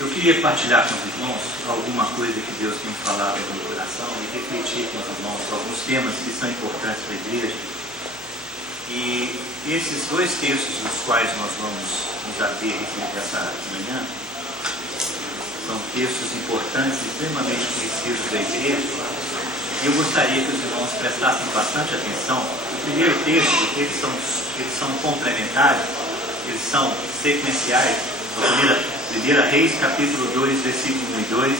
Eu queria partilhar com os irmãos alguma coisa que Deus tem falado no meu coração e refletir com os irmãos alguns temas que são importantes para a igreja. E esses dois textos dos quais nós vamos nos ater essa manhã são textos importantes, extremamente conhecidos da igreja. E eu gostaria que os irmãos prestassem bastante atenção. O primeiro texto, eles são complementares, eles são sequenciais. Primeira Reis, capítulo 2, versículo 1 e 2.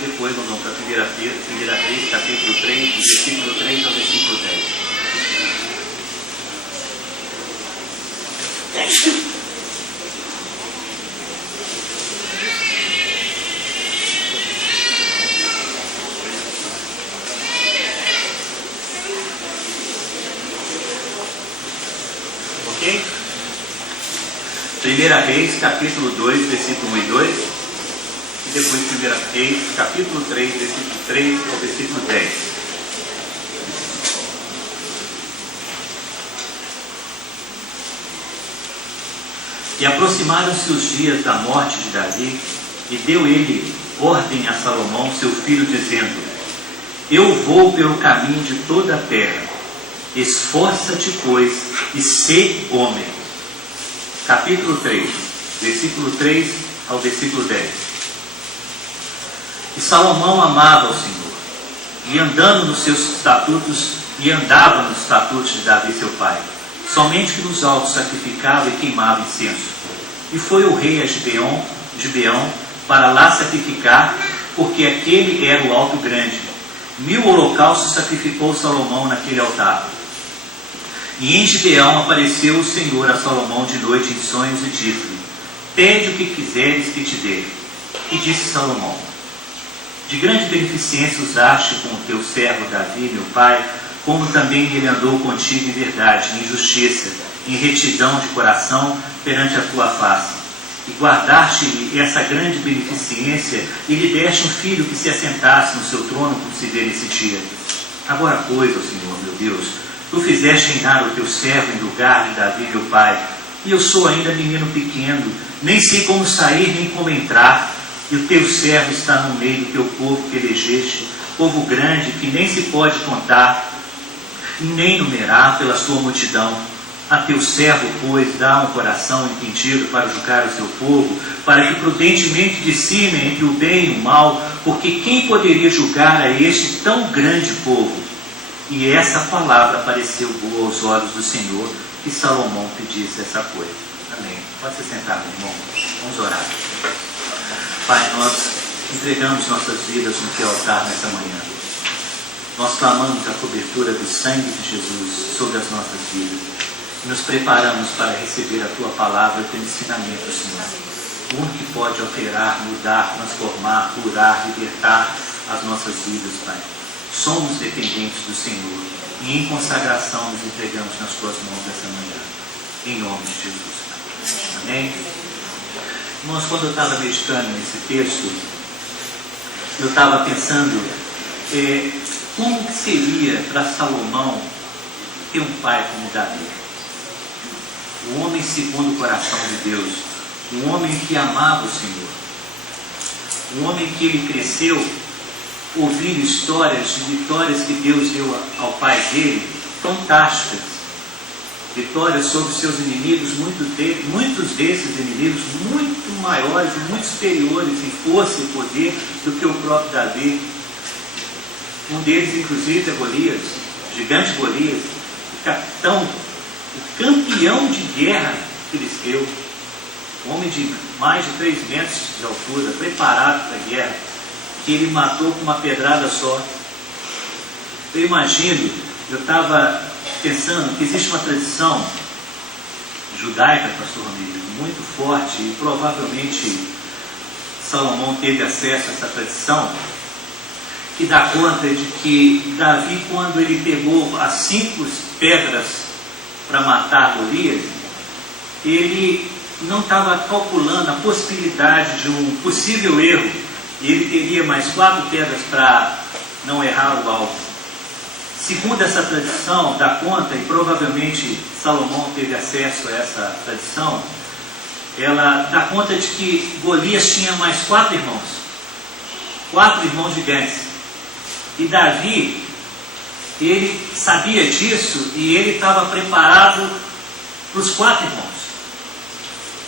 Depois nós vamos para Primeira Reis, capítulo 3, do versículo 3 ao versículo 10. Ok? Primeira Reis, capítulo 2, versículo 1 e 2. E depois Primeira Reis, capítulo 3, versículo 3 ao versículo 10. E aproximaram-se os dias da morte de Davi, e deu ele ordem a Salomão, seu filho, dizendo: Eu vou pelo caminho de toda a terra. Esforça-te, pois, e sê homem. Capítulo 3, versículo 3 ao versículo 10. E Salomão amava o Senhor, e andava nos estatutos de Davi seu pai, somente que nos altos sacrificava e queimava incenso. E foi o rei a Gibeão para lá sacrificar, porque aquele era o alto grande. 1000 holocaustos sacrificou Salomão naquele altar. E em Gibeão apareceu o Senhor a Salomão de noite em sonhos e disse-lhe: Pede o que quiseres que te dê. E disse Salomão: De grande beneficência usaste com o teu servo Davi, meu pai, como também ele andou contigo em verdade, em justiça, em retidão de coração perante a tua face. E guardaste-lhe essa grande beneficência, e lhe deste um filho que se assentasse no seu trono por se ver nesse dia. Agora, pois, ó Senhor, meu Deus, tu fizeste reinar o teu servo em lugar de Davi, meu pai, e eu sou ainda menino pequeno, nem sei como sair nem como entrar, e o teu servo está no meio do teu povo que elegeste, povo grande que nem se pode contar, e nem numerar pela sua multidão. A teu servo, pois, dá um coração entendido para julgar o seu povo, para que prudentemente discerne entre o bem e o mal, porque quem poderia julgar a este tão grande povo? E essa palavra pareceu boa aos olhos do Senhor, que Salomão pedisse essa coisa. Amém. Pode se sentar, meu irmão. Vamos orar. Pai, nós entregamos nossas vidas no teu altar nessa manhã. Nós clamamos a cobertura do sangue de Jesus sobre as nossas vidas. E nos preparamos para receber a tua palavra e o teu ensinamento, Senhor. O único que pode alterar, mudar, transformar, curar, libertar as nossas vidas, Pai. Somos dependentes do Senhor e em consagração nos entregamos nas tuas mãos essa manhã. Em nome de Jesus, Pai. Amém? Irmãos, quando eu estava meditando nesse texto, eu estava pensando como que seria para Salomão ter um pai como Davi. Um homem segundo o coração de Deus. Um homem que amava o Senhor. Um homem que ele cresceu ouvindo histórias de vitórias que Deus deu ao pai dele, fantásticas. Vitórias sobre seus inimigos, muitos desses inimigos muito maiores e muito superiores em força e poder do que o próprio Davi. Um deles, inclusive, é Golias, gigante Golias, o campeão de guerra filisteu, homem de mais de 3 metros de altura, preparado para a guerra, que ele matou com uma pedrada só. Eu imagino, eu estava pensando que existe uma tradição judaica, pastor Ramiro, muito forte, e provavelmente Salomão teve acesso a essa tradição, que dá conta de que Davi, quando ele pegou as 5 pedras para matar Golias, ele não estava calculando a possibilidade de um possível erro, e ele teria mais 4 pedras para não errar o alvo. Segundo essa tradição, dá conta, e provavelmente Salomão teve acesso a essa tradição, ela dá conta de que Golias tinha mais 4 irmãos. 4 irmãos gigantes. E Davi, ele sabia disso e ele estava preparado para os 4 irmãos.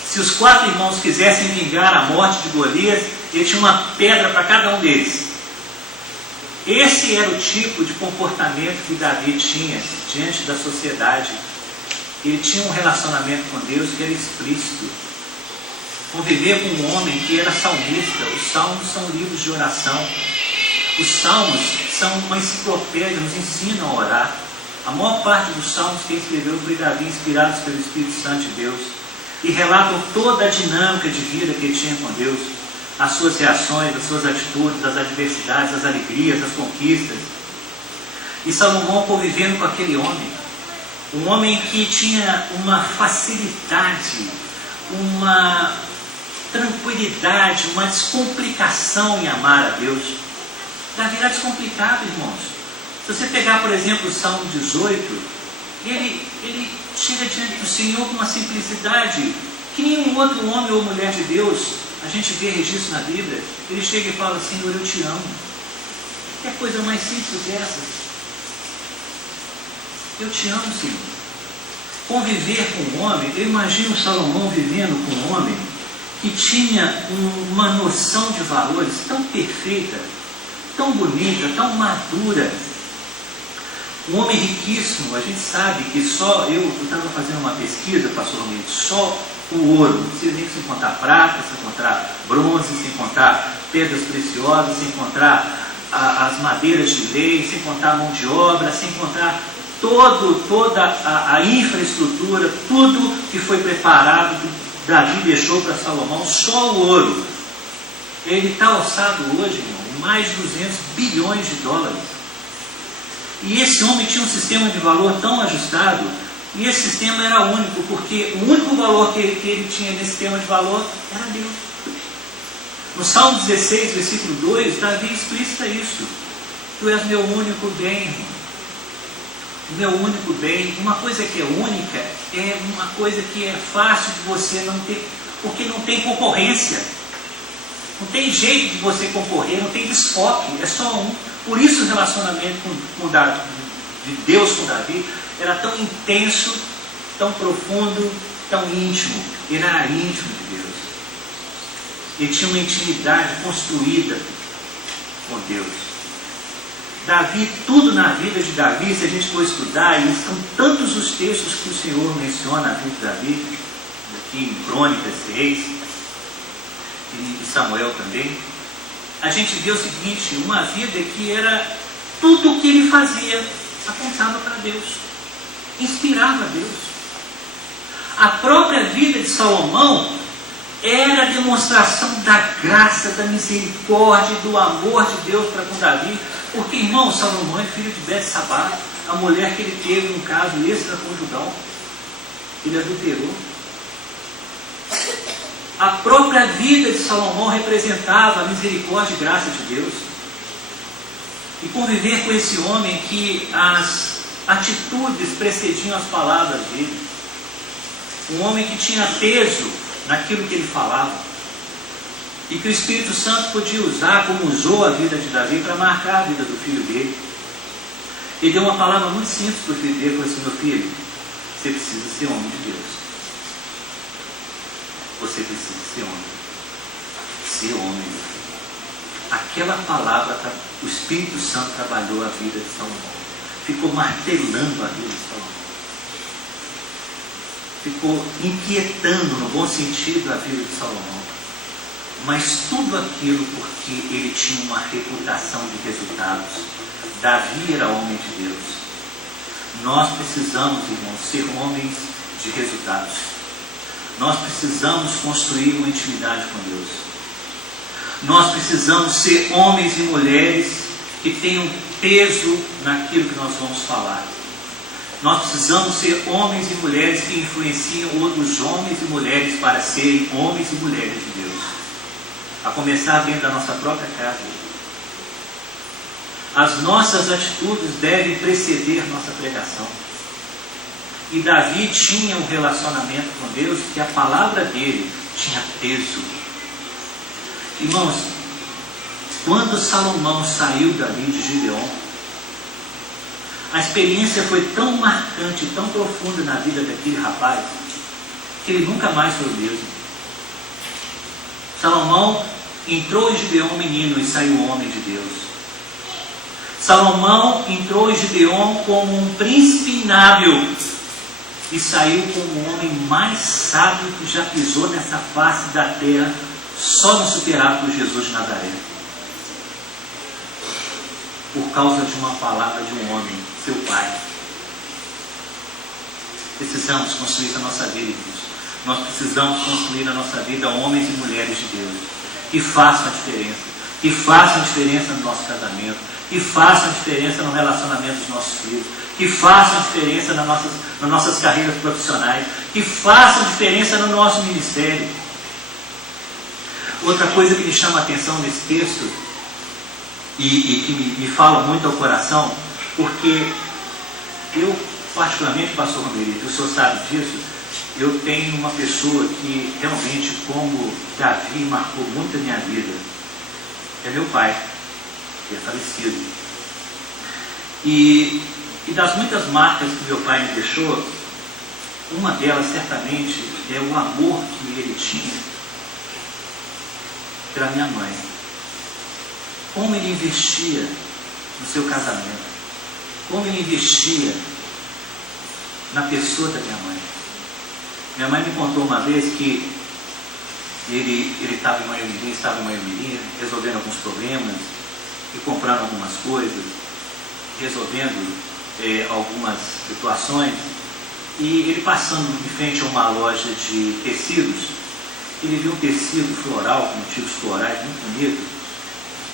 Se os 4 irmãos quisessem vingar a morte de Golias, ele tinha uma pedra para cada um deles. Esse era o tipo de comportamento que Davi tinha diante da sociedade. Ele tinha um relacionamento com Deus que era explícito. Conviver com um homem que era salmista. Os salmos são livros de oração. Os salmos são uma enciclopédia, nos ensinam a orar. A maior parte dos salmos que escreveu foi Davi, inspirados pelo Espírito Santo de Deus. E relatam toda a dinâmica de vida que ele tinha com Deus. As suas reações, as suas atitudes, as adversidades, as alegrias, as conquistas. E Salomão convivendo com aquele homem. Um homem que tinha uma facilidade, uma tranquilidade, uma descomplicação em amar a Deus. Davi era descomplicado, irmãos. Se você pegar, por exemplo, o Salmo 18, ele chega diante do Senhor com uma simplicidade que nenhum outro homem ou mulher de Deus, a gente vê registro na Bíblia. Ele chega e fala: Senhor, eu te amo. Que coisa mais simples que essa? Eu te amo, Senhor. Conviver com um homem, eu imagino Salomão vivendo com um homem que tinha uma noção de valores tão perfeita, tão bonita, tão madura. Um homem riquíssimo. A gente sabe que só, eu estava fazendo uma pesquisa, pastor Romero, só o ouro, não precisa nem se encontrar prata, se encontrar bronze, se encontrar pedras preciosas, se encontrar as madeiras de lei, se encontrar mão de obra, se encontrar toda a infraestrutura, tudo que foi preparado, Davi deixou para Salomão, só o ouro. Ele está orçado hoje, irmão, em mais de 200 bilhões de dólares. E esse homem tinha um sistema de valor tão ajustado, e esse sistema era único, porque o único valor que ele tinha nesse sistema de valor era Deus. No Salmo 16, versículo 2, Davi explicita isso. Tu és meu único bem, irmão. O meu único bem. Uma coisa que é única é uma coisa que é fácil de você não ter, porque não tem concorrência. Não tem jeito de você concorrer, não tem desfoque, é só um. Por isso o relacionamento de Deus com Davi era tão intenso, tão profundo, tão íntimo. Ele era íntimo de Deus. Ele tinha uma intimidade construída com Deus. Davi, tudo na vida de Davi, se a gente for estudar, e são tantos os textos que o Senhor menciona a vida de Davi, aqui em Crônicas 6, e Samuel também, a gente vê o seguinte: uma vida que era tudo o que ele fazia apontava para Deus, inspirava a Deus. A própria vida de Salomão era a demonstração da graça, da misericórdia, do amor de Deus para com Davi, porque, irmão, Salomão é filho de Betsabá, a mulher que ele teve um caso extraconjugal, ele adulterou. A própria vida de Salomão representava a misericórdia e graça de Deus. E conviver com esse homem que as atitudes precediam as palavras dele. Um homem que tinha peso naquilo que ele falava. E que o Espírito Santo podia usar, como usou a vida de Davi, para marcar a vida do filho dele. Ele deu uma palavra muito simples para o filho dele, falou assim: meu filho, você precisa ser homem de Deus. Você precisa ser homem. Ser homem. Aquela palavra, o Espírito Santo trabalhou a vida de Salomão. Ficou martelando a vida de Salomão. Ficou inquietando, no bom sentido, a vida de Salomão. Mas tudo aquilo porque ele tinha uma reputação de resultados. Davi era homem de Deus. Nós precisamos, irmãos, ser homens de resultados. Nós precisamos construir uma intimidade com Deus. Nós precisamos ser homens e mulheres que tenham peso naquilo que nós vamos falar. Nós precisamos ser homens e mulheres que influenciam outros homens e mulheres para serem homens e mulheres de Deus. A começar dentro da nossa própria casa. As nossas atitudes devem preceder nossa pregação. E Davi tinha um relacionamento com Deus que a palavra dele tinha peso. Irmãos, quando Salomão saiu dali de Gibeon, a experiência foi tão marcante, tão profunda na vida daquele rapaz, que ele nunca mais foi o mesmo. Salomão entrou em Gibeon menino e saiu homem de Deus. Salomão entrou em Gibeon como um príncipe inábil e saiu como o homem mais sábio que já pisou nessa face da terra, só não superado por Jesus de Nazaré. Por causa de uma palavra de um homem, seu pai. Precisamos construir a nossa vida, irmãos. Nós precisamos construir a nossa vida homens e mulheres de Deus, que façam a diferença, que façam a diferença no nosso casamento, que façam a diferença no relacionamento dos nossos filhos, que façam a diferença nas nossas carreiras profissionais, que façam a diferença no nosso ministério. Outra coisa que me chama a atenção nesse texto, e que me fala muito ao coração, porque eu, particularmente, pastor Romerito, o senhor sabe disso, eu tenho uma pessoa que realmente, como Davi, marcou muito a minha vida. É meu pai, que é falecido. E das muitas marcas que meu pai me deixou, uma delas certamente é o amor que ele tinha pela minha mãe. Como ele investia no seu casamento, como ele investia na pessoa da minha mãe. Minha mãe me contou uma vez que ele estava em Maiumirim, resolvendo alguns problemas e comprando algumas coisas, resolvendo algumas situações, e ele passando de frente a uma loja de tecidos, ele viu um tecido floral, com motivos florais, muito bonito,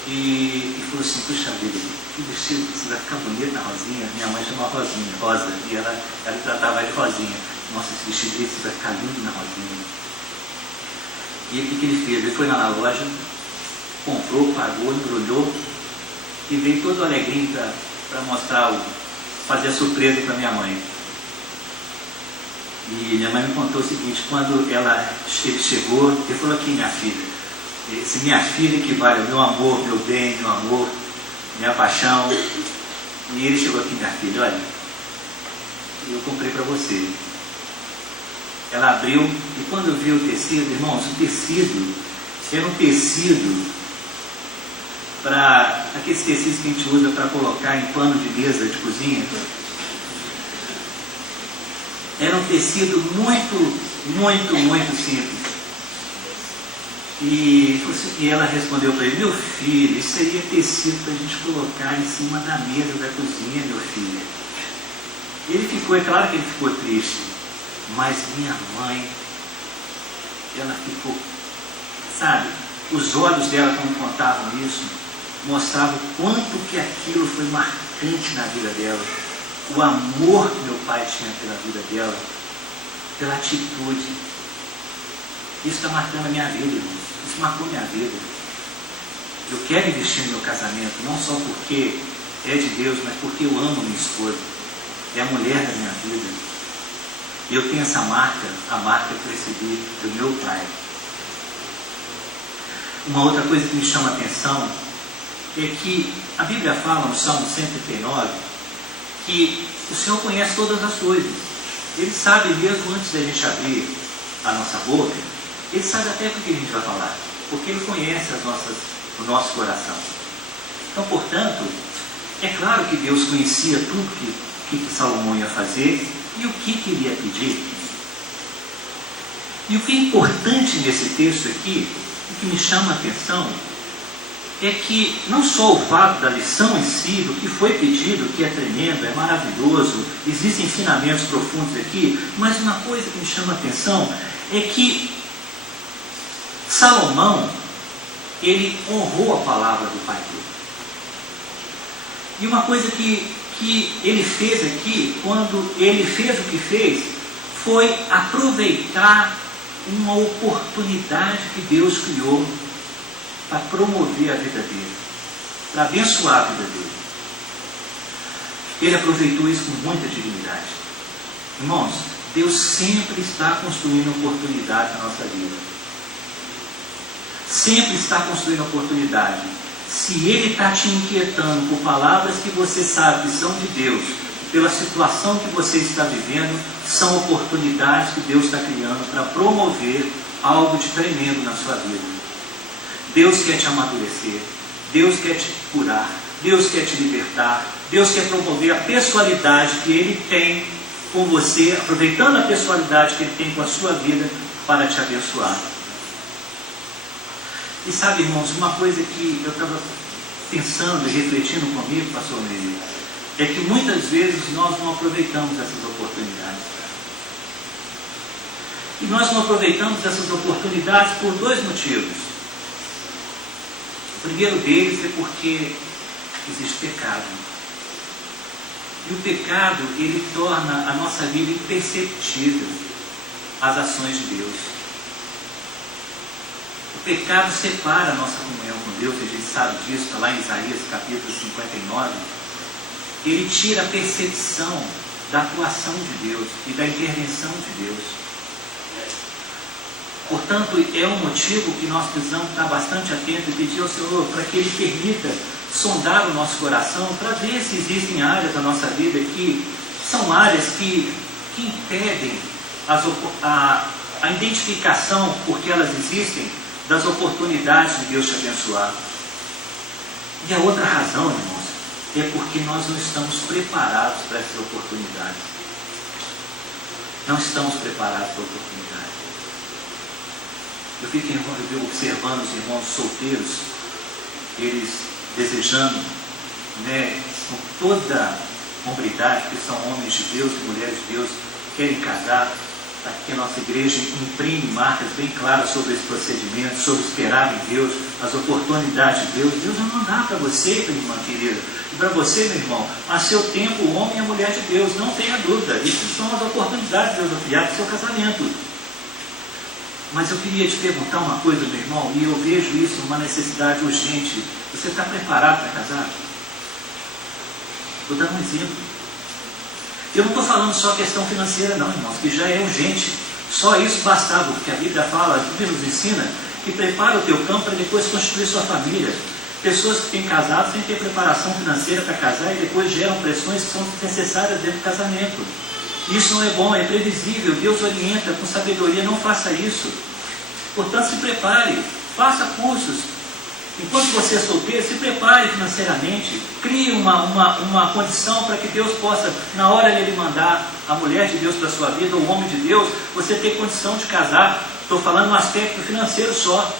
e falou assim: puxa vida, que vestido, você vai ficar bonito na Rosinha. Minha mãe chamava Rosa, e ela tratava de Rosinha. Nossa, esse vestido desse vai ficar lindo na Rosinha. E o que ele fez? Ele foi lá na loja, comprou, pagou, embrulhou e veio todo alegrinho para mostrar, fazer a surpresa para minha mãe. E minha mãe me contou o seguinte: quando ele chegou, ele falou: aqui, minha filha, se minha filha equivale ao meu amor, meu bem, meu amor, minha paixão. E ele chegou aqui: minha filha, olha, eu comprei para você. Ela abriu, e quando eu vi o tecido, irmãos, o tecido era um tecido para aqueles tecidos que a gente usa para colocar em pano de mesa de cozinha. Era um tecido muito, muito, muito simples. E ela respondeu para ele: meu filho, isso aí é tecido para a gente colocar em cima da mesa da cozinha, meu filho. Ele ficou, é claro que ele ficou triste, mas minha mãe, ela ficou, sabe, os olhos dela, quando contavam isso, mostravam o quanto que aquilo foi marcante na vida dela, o amor que meu pai tinha pela vida dela, pela atitude. Isso está marcando a minha vida, irmãos. Isso marcou minha vida. Eu quero investir no meu casamento, não só porque é de Deus, mas porque eu amo minha esposa. É a mulher da minha vida. E eu tenho essa marca, a marca que eu recebi do meu pai. Uma outra coisa que me chama a atenção é que a Bíblia fala no Salmo 139 que o Senhor conhece todas as coisas. Ele sabe mesmo antes da gente abrir a nossa boca, Ele sabe até o que a gente vai falar, porque Ele conhece o nosso coração. Então, portanto, é claro que Deus conhecia tudo que Salomão ia fazer e o que ele ia pedir. E o que é importante nesse texto aqui, o que me chama a atenção, é que não só o fato da lição em si, do que foi pedido, que é tremendo, é maravilhoso, existem ensinamentos profundos aqui, mas uma coisa que me chama a atenção é que Salomão, ele honrou a palavra do pai dele. E uma coisa que ele fez aqui, quando ele fez o que fez, foi aproveitar uma oportunidade que Deus criou para promover a vida dele, para abençoar a vida dele. Ele aproveitou isso com muita dignidade. Irmãos, Deus sempre está construindo oportunidade na nossa vida. Sempre está construindo oportunidade. Se Ele está te inquietando por palavras que você sabe que são de Deus, pela situação que você está vivendo, são oportunidades que Deus está criando para promover algo de tremendo na sua vida. Deus quer te amadurecer, Deus quer te curar, Deus quer te libertar, Deus quer promover a pessoalidade que Ele tem com você, aproveitando a pessoalidade que Ele tem com a sua vida para te abençoar. E sabe, irmãos, uma coisa que eu estava pensando e refletindo comigo, pastor Meire, é que muitas vezes nós não aproveitamos essas oportunidades. E nós não aproveitamos essas oportunidades por dois motivos. O primeiro deles é porque existe pecado. E o pecado, ele torna a nossa vida imperceptível às ações de Deus. O pecado separa a nossa comunhão com Deus, a gente sabe disso, está lá em Isaías capítulo 59. Ele tira a percepção da atuação de Deus e da intervenção de Deus. Portanto, é um motivo que nós precisamos estar bastante atentos e pedir ao Senhor para que Ele permita sondar o nosso coração para ver se existem áreas da nossa vida que são áreas que impedem a identificação, porque elas existem, das oportunidades de Deus te abençoar. E a outra razão, irmãos, é porque nós não estamos preparados para essas oportunidades. Não estamos preparados para a oportunidade. Eu fico observando os irmãos solteiros, eles desejando, com toda hombridade, que são homens de Deus e mulheres de Deus, querem casar. Aqui a nossa igreja imprime marcas bem claras sobre esse procedimento, sobre esperar em Deus, as oportunidades de Deus. Deus vai mandar para você, minha irmã querida, e para você, meu irmão, a seu tempo, o homem e a mulher de Deus, não tenha dúvida. Isso são as oportunidades de Deus vai criar do seu casamento. Mas eu queria te perguntar uma coisa, meu irmão, e eu vejo isso uma necessidade urgente. Você está preparado para casar? Vou dar um exemplo. Eu não estou falando só questão financeira não, irmãos, que já é urgente. Só isso bastava, porque a Bíblia fala, a Bíblia nos ensina que prepara o teu campo para depois constituir sua família. Pessoas que têm casado sem ter preparação financeira para casar e depois geram pressões que são necessárias dentro do casamento. Isso não é bom, é previsível. Deus orienta com sabedoria, não faça isso. Portanto, se prepare, faça cursos. Enquanto você é solteiro, se prepare financeiramente, crie uma condição para que Deus possa, na hora de Ele mandar a mulher de Deus para a sua vida, o homem de Deus, você ter condição de casar. Estou falando no aspecto financeiro só.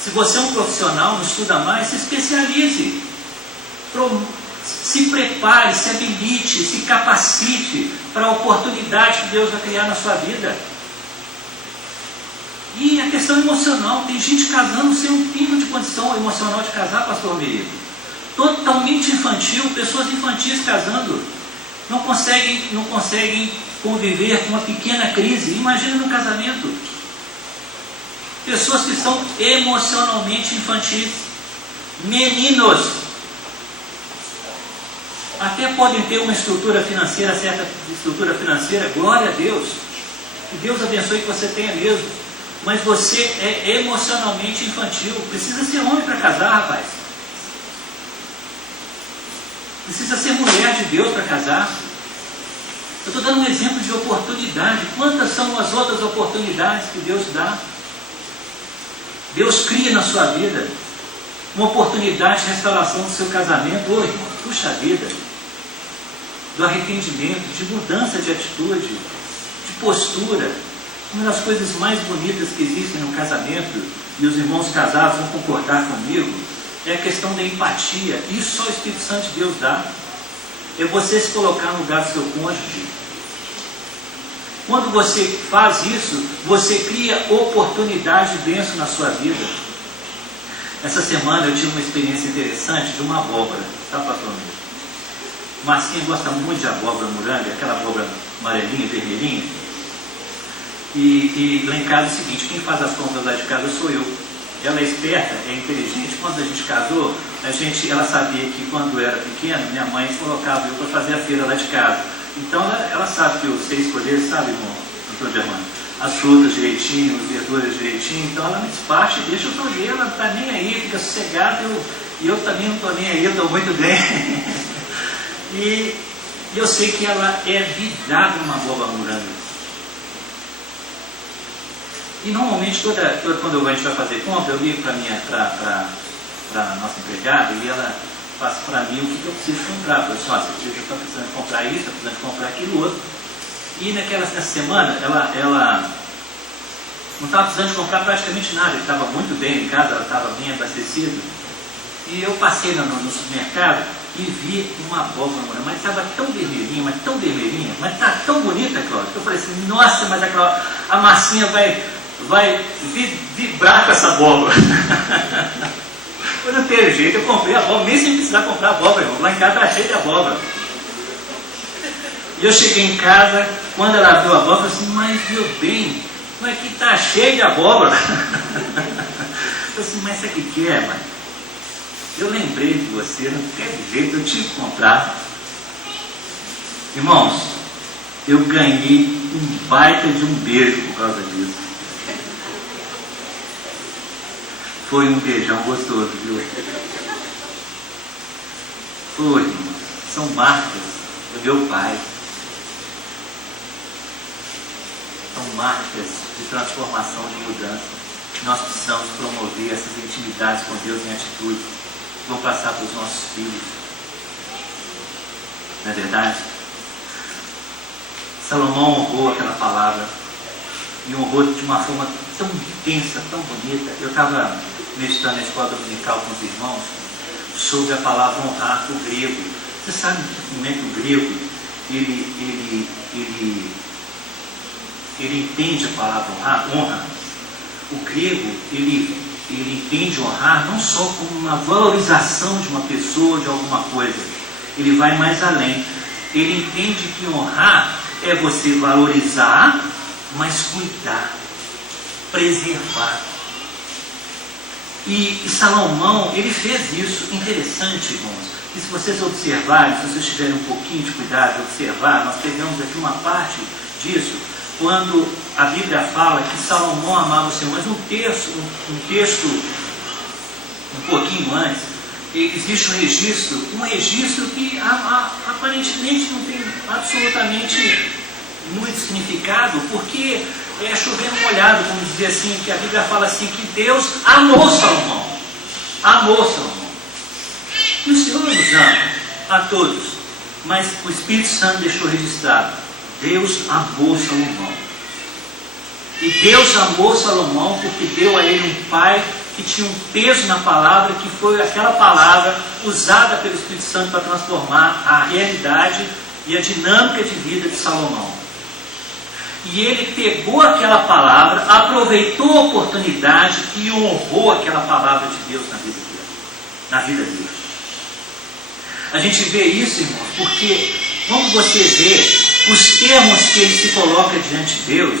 Se você é um profissional, não estuda mais, se especialize. Se prepare, se habilite, se capacite para a oportunidade que Deus vai criar na sua vida. E a questão emocional, tem gente casando sem um pingo de condição emocional de casar, pastor Miriam. Totalmente infantil, pessoas infantis casando, não conseguem conviver com uma pequena crise. Imagina no casamento. Pessoas que são emocionalmente infantis, meninos, até podem ter uma estrutura financeira, certa estrutura financeira, glória a Deus, que Deus abençoe que você tenha mesmo. Mas você é emocionalmente infantil. Precisa ser homem para casar, rapaz. Precisa ser mulher de Deus para casar. Eu estou dando um exemplo de oportunidade. Quantas são as outras oportunidades que Deus dá? Deus cria na sua vida uma oportunidade de restauração do seu casamento. Ô, irmão, puxa vida. Do arrependimento, de mudança de atitude, de postura. Uma das coisas mais bonitas que existem no casamento, e os irmãos casados vão concordar comigo, é a questão da empatia. Isso só o Espírito Santo de Deus dá. É você se colocar no lugar do seu cônjuge. Quando você faz isso, você cria oportunidade de bênção na sua vida. Essa semana eu tive uma experiência interessante de uma abóbora. Tá, pastor? Marcinha gosta muito de abóbora moranga, aquela abóbora amarelinha, vermelhinha. E lá em casa é o seguinte, quem faz as compras lá de casa sou eu. Ela é esperta, é inteligente. Quando a gente casou, ela sabia que quando eu era pequeno, minha mãe colocava eu para fazer a feira lá de casa. Então ela sabe que eu sei escolher, sabe, irmão, doutor Germano? As frutas direitinho, as verduras direitinho, então ela me despacha e deixa eu fazer, ela não está nem aí, fica sossegada, e eu também não estou nem aí, eu estou muito bem. E eu sei que ela é vidrada numa boba moranga. E normalmente, quando a gente vai fazer compra, eu ligo para a nossa empregada e ela passa para mim o que eu preciso comprar. Eu falo assim, você está precisando comprar isso, está precisando comprar aquilo outro. E nessa semana, ela não estava precisando de comprar praticamente nada, ele estava muito bem em casa, ela estava bem abastecida. E eu passei no supermercado e vi uma abóbora, mas estava tão vermelhinha, mas está tão bonita, Cláudia, que eu falei assim, nossa, mas a massinha vai vibrar com essa abóbora. Eu não teve jeito, eu comprei a abóbora, nem sem precisar comprar abóbora, irmão. Lá em casa estava cheio de abóbora. E eu cheguei em casa, quando ela viu a abóbora, eu falei assim, mas meu bem, mas aqui está cheio de abóbora. Eu falei assim, mas isso aqui que é, mãe? Eu lembrei de você, não teve jeito, eu tive que comprar. Irmãos, eu ganhei um baita de um beijo por causa disso. Foi um beijão gostoso, viu? Foi, irmãos. São marcas do meu pai. São marcas de transformação, de mudança. Nós precisamos promover essas intimidades com Deus em atitude. Vão passar para os nossos filhos. Não é verdade? Salomão honrou aquela palavra. E honrou de uma forma tão intensa, tão bonita. Eu estava meditando na escola dominical com os irmãos sobre a palavra honrar, o grego. Você sabe como é que o grego ele entende a palavra honra? O grego, ele entende honrar não só como uma valorização de uma pessoa, de alguma coisa. Ele vai mais além. Ele entende que honrar é você valorizar, mas cuidar, preservar. E Salomão, ele fez isso. Interessante, irmãos, que se vocês observarem, se vocês tiverem um pouquinho de cuidado de observar, nós pegamos aqui uma parte disso, quando a Bíblia fala que Salomão amava o Senhor, mas um texto um pouquinho antes, existe um registro que aparentemente não tem absolutamente muito significado, porque é chovendo molhado, como dizia assim, que a Bíblia fala assim, que Deus amou Salomão. Amou Salomão. E o Senhor nos ama a todos, mas o Espírito Santo deixou registrado, Deus amou Salomão. E Deus amou Salomão porque deu a ele um pai que tinha um peso na palavra, que foi aquela palavra usada pelo Espírito Santo para transformar a realidade e a dinâmica de vida de Salomão. E ele pegou aquela palavra, aproveitou a oportunidade e honrou aquela palavra de Deus na vida dele. A gente vê isso, irmãos, porque quando você vê os termos que ele se coloca diante de Deus,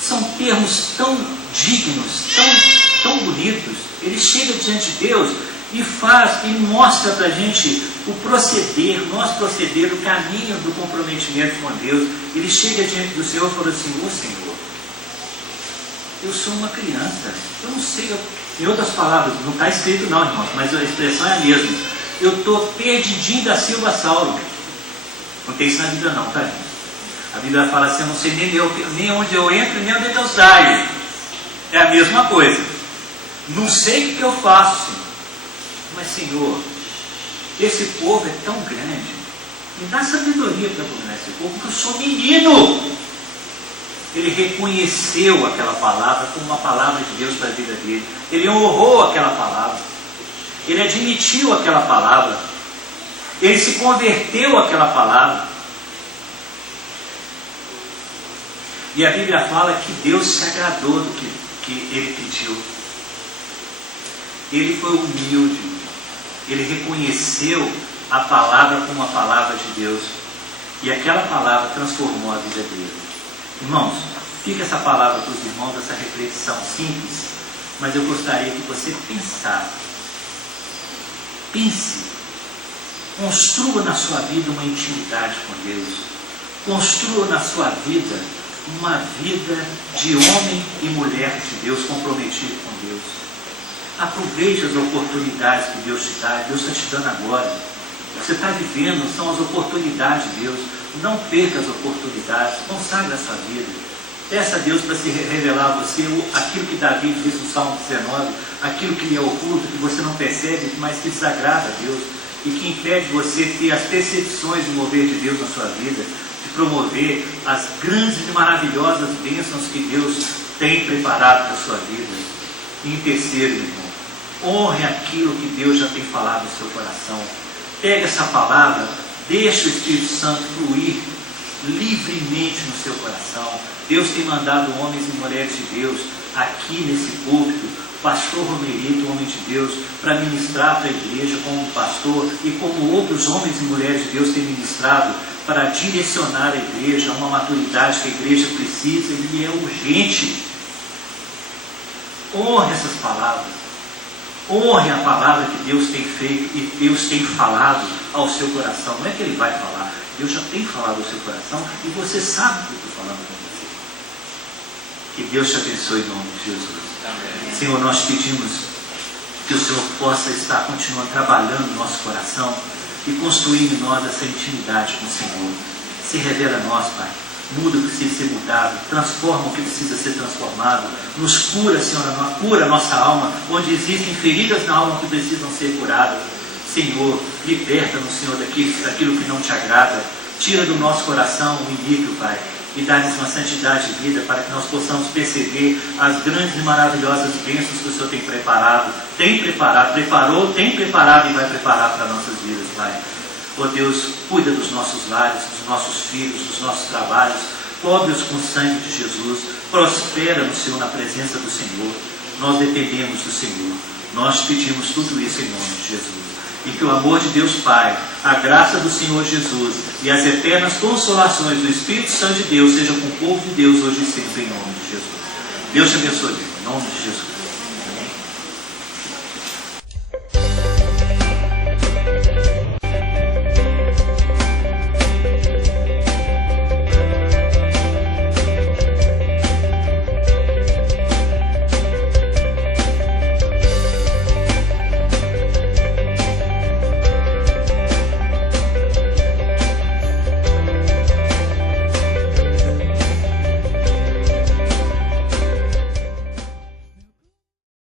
são termos tão dignos, tão bonitos. Ele chega diante de Deus e mostra para a gente o nosso proceder, o caminho do comprometimento com Deus. Ele chega diante do Senhor e fala assim, ô Senhor, eu sou uma criança, eu não sei, em outras palavras, não está escrito não, irmãos, mas a expressão é a mesma, eu estou perdidinho da Silva Sauro. Não tem isso na Bíblia não, tá, irmãos? A Bíblia fala assim, eu não sei nem onde eu entro, nem onde eu saio. É a mesma coisa. Não sei o que eu faço, Senhor. Mas, Senhor, esse povo é tão grande. Me dá sabedoria para governar esse povo, porque eu sou menino. Ele reconheceu aquela palavra como uma palavra de Deus para a vida dele. Ele honrou aquela palavra. Ele admitiu aquela palavra. Ele se converteu àquela palavra. E a Bíblia fala que Deus se agradou do que ele pediu. Ele foi humilde. Ele reconheceu a palavra como a palavra de Deus. E aquela palavra transformou a vida dele. Irmãos, fica essa palavra para os irmãos, essa reflexão simples, mas eu gostaria que você pensasse. Pense. Construa na sua vida uma intimidade com Deus. Construa na sua vida uma vida de homem e mulher de Deus, comprometido com Deus. Aproveite as oportunidades que Deus te dá. Deus está te dando agora. O que você está vivendo são as oportunidades de Deus. Não perca as oportunidades. Consagre a sua vida. Peça a Deus para se revelar a você aquilo que Davi diz no Salmo 19, aquilo que lhe é oculto, que você não percebe, mas que desagrada a Deus e que impede você ter as percepções do mover de Deus na sua vida, de promover as grandes e maravilhosas bênçãos que Deus tem preparado para a sua vida. E em terceiro, irmão, honre aquilo que Deus já tem falado no seu coração. Pega essa palavra, deixa o Espírito Santo fluir livremente no seu coração. Deus tem mandado homens e mulheres de Deus aqui nesse púlpito, pastor Romerito, homem de Deus, para ministrar para a igreja como pastor, e como outros homens e mulheres de Deus têm ministrado para direcionar a igreja a uma maturidade que a igreja precisa e é urgente. Honre essas palavras. Honre a palavra que Deus tem feito e Deus tem falado ao seu coração. Não é que Ele vai falar, Deus já tem falado ao seu coração e você sabe o que eu estou falando com você. Que Deus te abençoe em nome de Jesus. Amém. Senhor, nós pedimos que o Senhor possa estar continuando trabalhando no nosso coração e construindo em nós essa intimidade com o Senhor. Se revela a nós, Pai. Muda o que precisa ser mudado, transforma o que precisa ser transformado, nos cura, Senhor, cura a nossa alma, onde existem feridas na alma que precisam ser curadas. Senhor, liberta-nos, Senhor, daquilo que não te agrada, tira do nosso coração o iníquo, Pai, e dá-nos uma santidade de vida para que nós possamos perceber as grandes e maravilhosas bênçãos que o Senhor tem preparado, preparou e vai preparar para nossas vidas, Pai. Ó Deus, cuida dos nossos lares, dos nossos filhos, dos nossos trabalhos, cobre-os com o sangue de Jesus, prospera-nos, Senhor, na presença do Senhor. Nós dependemos do Senhor, nós pedimos tudo isso em nome de Jesus. E que o amor de Deus Pai, a graça do Senhor Jesus e as eternas consolações do Espírito Santo de Deus sejam com o povo de Deus hoje e sempre em nome de Jesus. Deus te abençoe, em nome de Jesus.